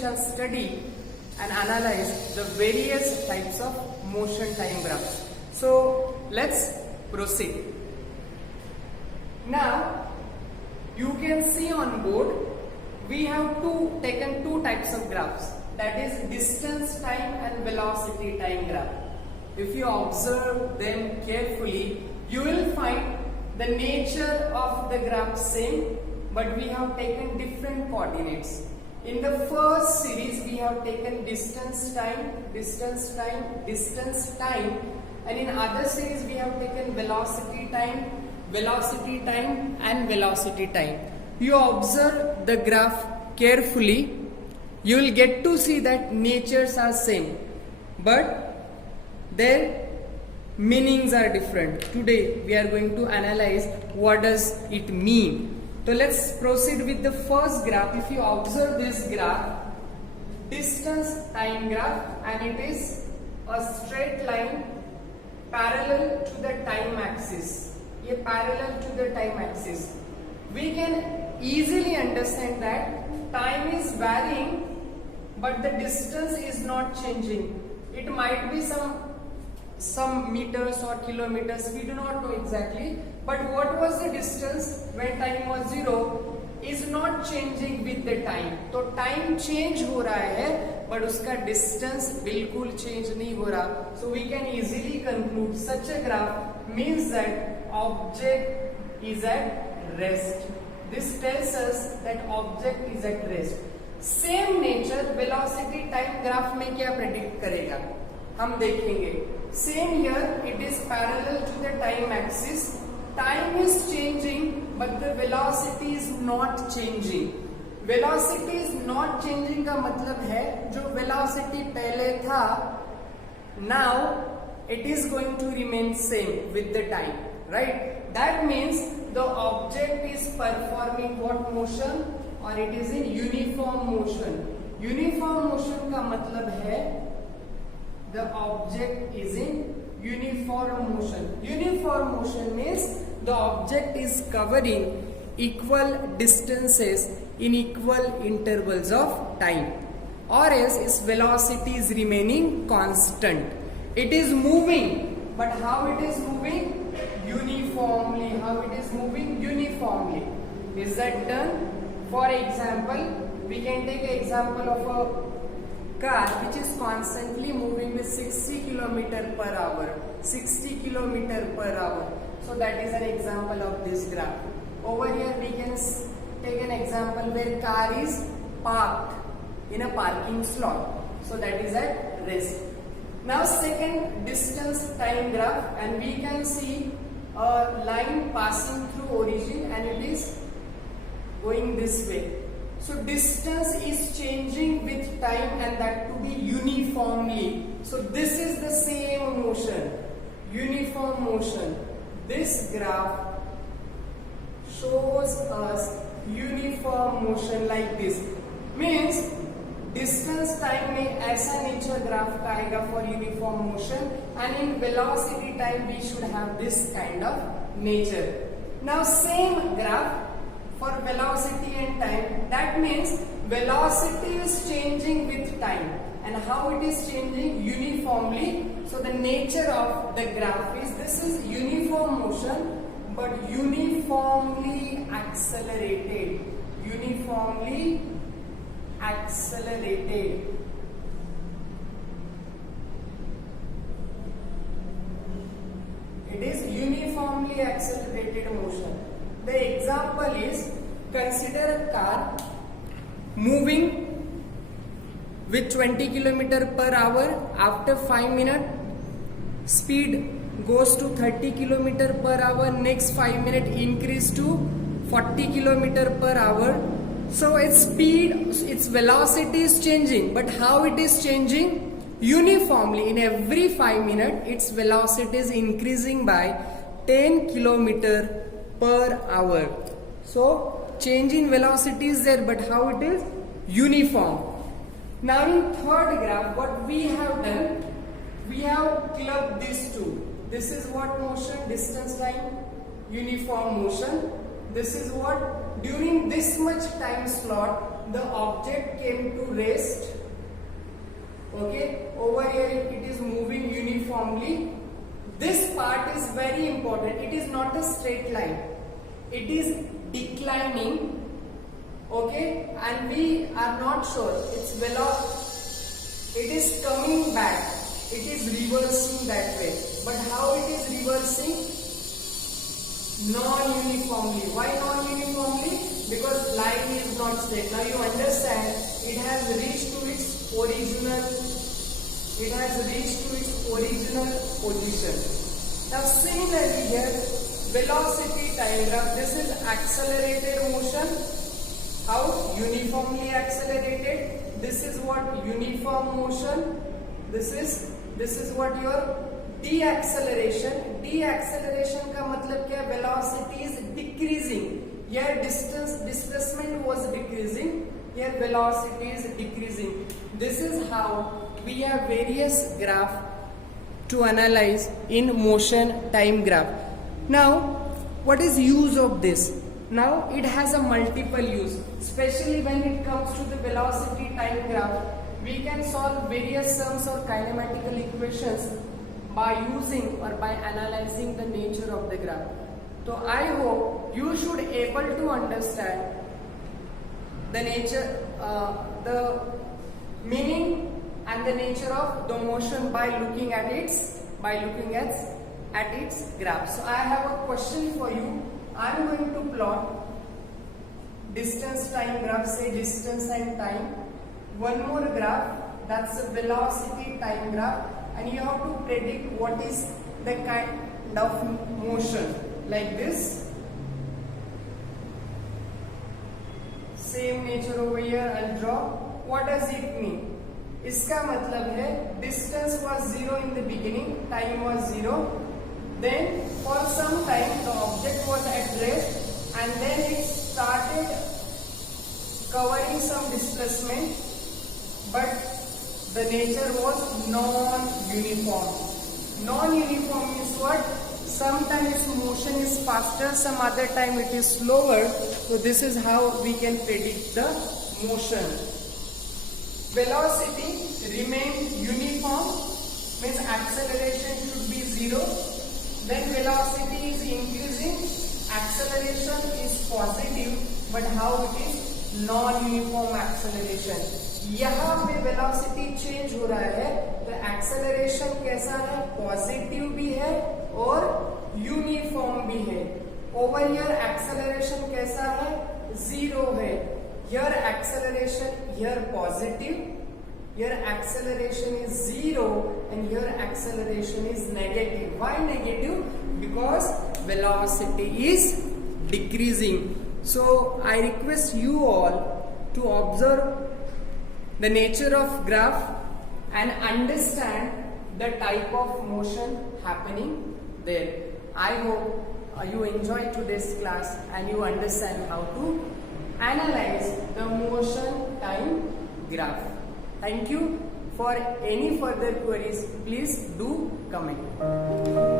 shall study and analyze the various types of motion time graphs. So let's proceed. Now you can see on board we have taken two types of graphs, that is distance time and velocity time graph. If you observe them carefully, you will find the nature of the graph same, but we have taken different coordinates. In the first series we have taken distance time, and in other series we have taken velocity time and velocity time. You observe the graph carefully, you will get to see that natures are same, but their meanings are different. Today we are going to analyze what does it mean. So let's proceed with the first graph. If you observe this graph, distance time graph, and it is a straight line parallel to the time axis. Parallel to the time axis. We can easily understand that time is varying, but the distance is not changing. It might be some meters or kilometers, we do not know exactly, but what was the distance when time was 0 is not changing with the time. तो time change हो रहा है, but उसका distance बिल्कुल change नहीं हो रहा. So we can easily conclude such a graph means that object is at rest. This tells us that object is at rest. Same nature velocity time graph में क्या predict करेगा हम देखेंगे. Same here, it is parallel to the time axis. Time is changing, but the velocity is not changing. Velocity is not changing का मतलब है जो velocity पहले था, now it is going to remain same with the time, right? That means the object is performing what motion, or it is in uniform motion. Uniform motion का मतलब है the object is in uniform motion. Uniform motion means the object is covering equal distances in equal intervals of time, or else its velocity is remaining constant. It is moving, but how it is moving? Uniformly. How it is moving? Uniformly. Is that done? For example, we can take an example of a car which is constantly moving with 60 km per hour. 60 km per hour. So that is an example of this graph. Over here we can take an example where car is parked in a parking slot. So that is at rest. Now second distance time graph, and we can see a line passing through origin and it is going this way. So distance is changing with time, and that to be uniformly. So this is the same motion, uniform motion. This graph shows us uniform motion like this. Means distance time में ऐसा nature graph का आएगा for uniform motion, and in velocity time we should have this kind of nature. Now same graph for velocity and time, that means velocity is changing with time, and how it is changing? Uniformly. So the nature of the graph is, this is uniform motion but uniformly accelerated. Uniformly accelerated. It is uniformly accelerated motion. The example is, consider a car moving with 20 km per hour. After 5 minutes, speed goes to 30 km per hour. Next 5 minutes increase to 40 km per hour. So its speed, its velocity is changing, but how it is changing? Uniformly. In every 5 minutes, its velocity is increasing by 10 km per hour. So change in velocity is there, but how it is? Uniform. Now in third graph, what we have done, we have clubbed these two. This is what motion? Distance time, uniform motion. This is what? During this much time slot, the object came to rest. Okay, over here it is moving uniformly. This part is very important. It is not a straight line. It is declining. Okay, and we are not sure its velocity. It is coming back. It is reversing that way. But how it is reversing? Non-uniformly. Why non-uniformly? Because line is not straight. Now you understand. It has reached to its original. It has reached to its original position. Now similarly here, velocity time graph. This is accelerated motion. How? Uniformly accelerated. This is what uniform motion. This is what your deceleration. Deceleration का मतलब क्या? Velocity is decreasing. Here displacement was decreasing. Here velocity is decreasing. This is how we have various graph to analyze in motion time graph. Now, what is use of this? Now it has a multiple use, especially when it comes to the velocity time graph. We can solve various sums or kinematical equations by using or by analyzing the nature of the graph. So I hope you should able to understand the nature, the meaning and the nature of the motion by looking at its graph. So I have a question for you. I am going to plot distance time graph, say distance and time. One more graph, that's a velocity time graph, and you have to predict what is the kind of motion. Like this. Same nature over here, I'll draw. What does it mean? इसका मतलब है distance was 0 in the beginning, time was 0. Then for some time the object was at rest, and then it started covering some displacement, but the nature was non-uniform. Non-uniform means what? Sometimes motion is faster, some other time it is slower. So this is how we can predict the motion. Velocity remains uniform, means acceleration should be 0. When velocity is increasing, acceleration is positive, but how it is non-uniform acceleration. यहाँ पे velocity change हो रहा है, तो acceleration कैसा है? Positive भी है और uniform भी है. Over here acceleration कैसा है? 0 है. Here acceleration, here positive. Here acceleration is 0 and here acceleration is negative. Why negative? Because velocity is decreasing. So I request you all to observe the nature of graph and understand the type of motion happening there. I hope you enjoy today's class and you understand how to analyze the motion time graph. Thank you. For any further queries, please do comment.